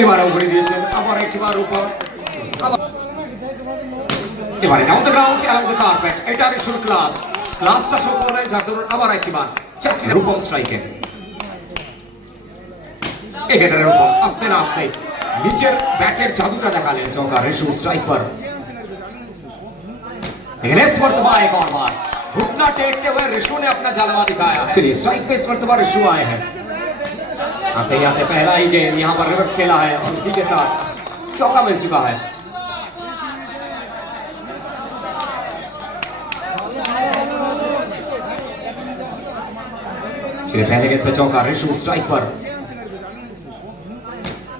এবারে উপরে দিয়েছেন আবার একটিবার উপর আবার এবারে down the ground along the carpet এটা রিসুল ক্লাস ক্লাসটা শো করলেন যার দরুন আবার একটিবার চারটি রূপম স্ট্রাইকে এক্ষেত্রে রূপম আস্তে না আস্তে নিচের ব্যাটের জাদুটা দেখালেন চৌকা রিসু স্ট্রাইক पर इस मर्तबा एक और बार घुटना टेकते हुए ऋषु ने अपना जलवा दिखाया है चलिए स्ट्राइक पे इस मर्तबा ऋषु आए हैं आते ही आते पहला ही गेंद यहाँ पर रिवर्स खेला है और उसी के साथ चौका मिल चुका है। पहले गेंद पर चौका, रिशु स्ट्राइक पर।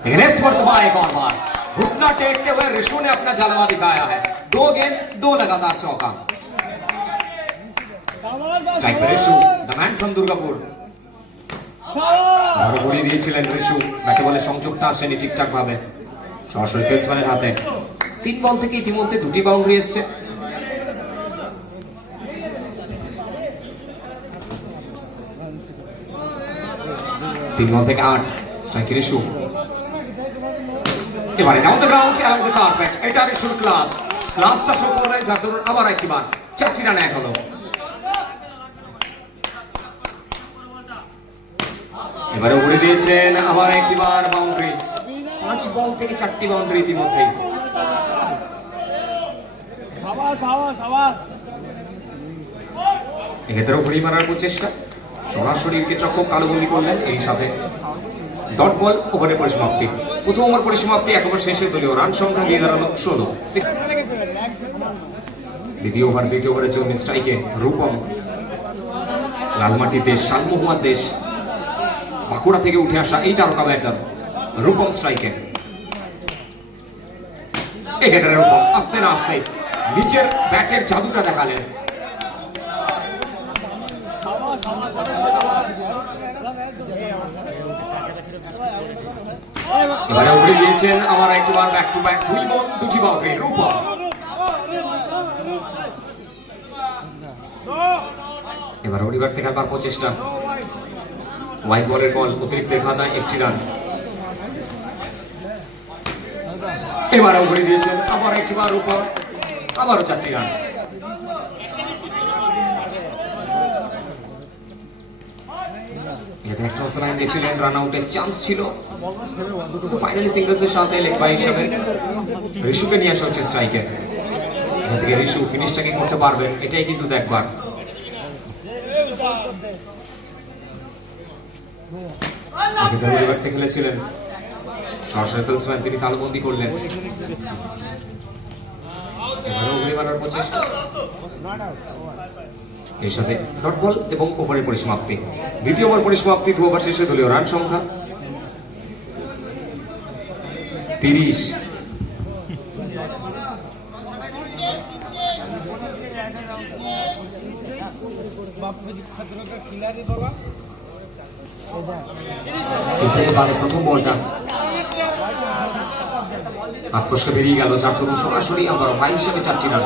लेकिन इस वक्त एक और बार। घुटना टेकते हुए रिशु ने अपना जलवा दिखाया है। दो गेंद, दो लगातार चौका। स्ट्राइक पर Rishu the man from Durgapur. আরও গড়িয়ে দিয়েছিলেন ঋষু ব্যাটে বলে সংযোগটা আসেনি ঠিকঠাক ভাবে সরাসরি ফিল্ডসম্যানের হাতে। তিন বল থেকে ইতিমধ্যে দুটি বাউন্ডারি এসছে। তিন বল থেকে আট। স্ট্রাইক ঋষু এবারে down the ground the carpet এটা ঋষুর ক্লাস ক্লাসটা শো দরুন আবার একটিবার চারটি রান এক হলো। এবারে উড়ে দিয়েছেন আবার একটিবার বাউন্ডারি পাঁচ বল থেকে চারটি বাউন্ডারি ইতিমধ্যেই। সাবাস সাবাস সাবাস। এক্ষেত্রে ঘুরি মারার প্রচেষ্টা সরাসরি উইকেট রক্ষক কালোবন্দি করলেন এই সাথে। ডট বল ওভারের পরিসমাপ্তি। প্রথম ওভার পরিসমাপ্তি একেবারে শেষে দলীয় রান সংখ্যা গিয়ে দাঁড়াল ষোলো। দ্বিতীয় ওভার দ্বিতীয় ওভারে চলবে স্ট্রাইকে রূপম। লালমাটি দেশ শালমহুয়ার দেশ বাঁকুড়া থেকে উঠে আসা এই তারকা ব্যাটার, রূপম স্ট্রাইকে এক্ষেত্রে রূপম, আস্তে না আস্তে নিচের ব্যাটের জাদুটা দেখালেন। এবারে উড়ে দিয়েছেন আবার একবার ব্যাক টু ব্যাক দুই বল, দুটি বাউন্ডারি রূপম। এবার রিভার্সে খেলবার প্রচেষ্টা। হোয়াইট বলের বল, অতিরিক্ত খাতায় একটি রান। এবারে উড়ে দিয়েছেন আবার একটিবার উপর, আবারও চারটি রান। একটা রান আউটের চান্স ছিল। ফাইনালি সাথে হিসাবে ঋষুকে নিয়ে স্ট্রাইকে করতে পারবেন এটাই কিন্তু দেখবার। এক্ষেত্রে রিভার্সে খেলেছিলেন সরাসরি ফিল্ডসম্যান তিনি তালবন্দি করলেন। এর সাথে ডট বল এবং ওভারের পরিসমাপ্তি। দ্বিতীয় ওভার পরিসমাপ্তি দু ওভার শেষে দলীয় রান সংখ্যা। তিরিশ। কিন্তু এবারে প্রথম বলটা আত্মস্কে বেরিয়ে গেল যার ধরুন সরাসরি আবার ভাই হিসেবে চারটি রান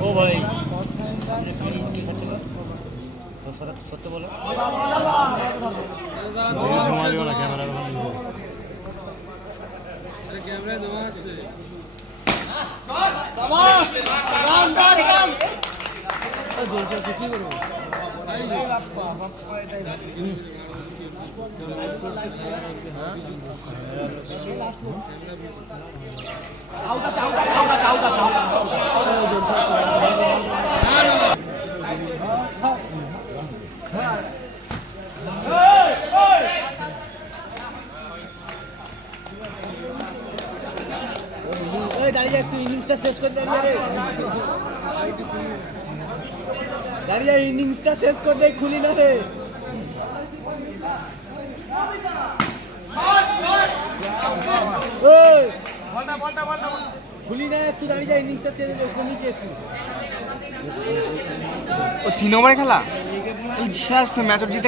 ও ভাই। সত্য বলো। ক্যামেরা কি আউটা আউটা আউটা একটু ইনিংসটা শেষ করে দেন রে দাঁড়িয়ে ইনিংসটা শেষ করতে খুলি না রে! খুলি না দাঁড়িয়ে ও তিন ওভারে খেলা তো ম্যাচ জিতে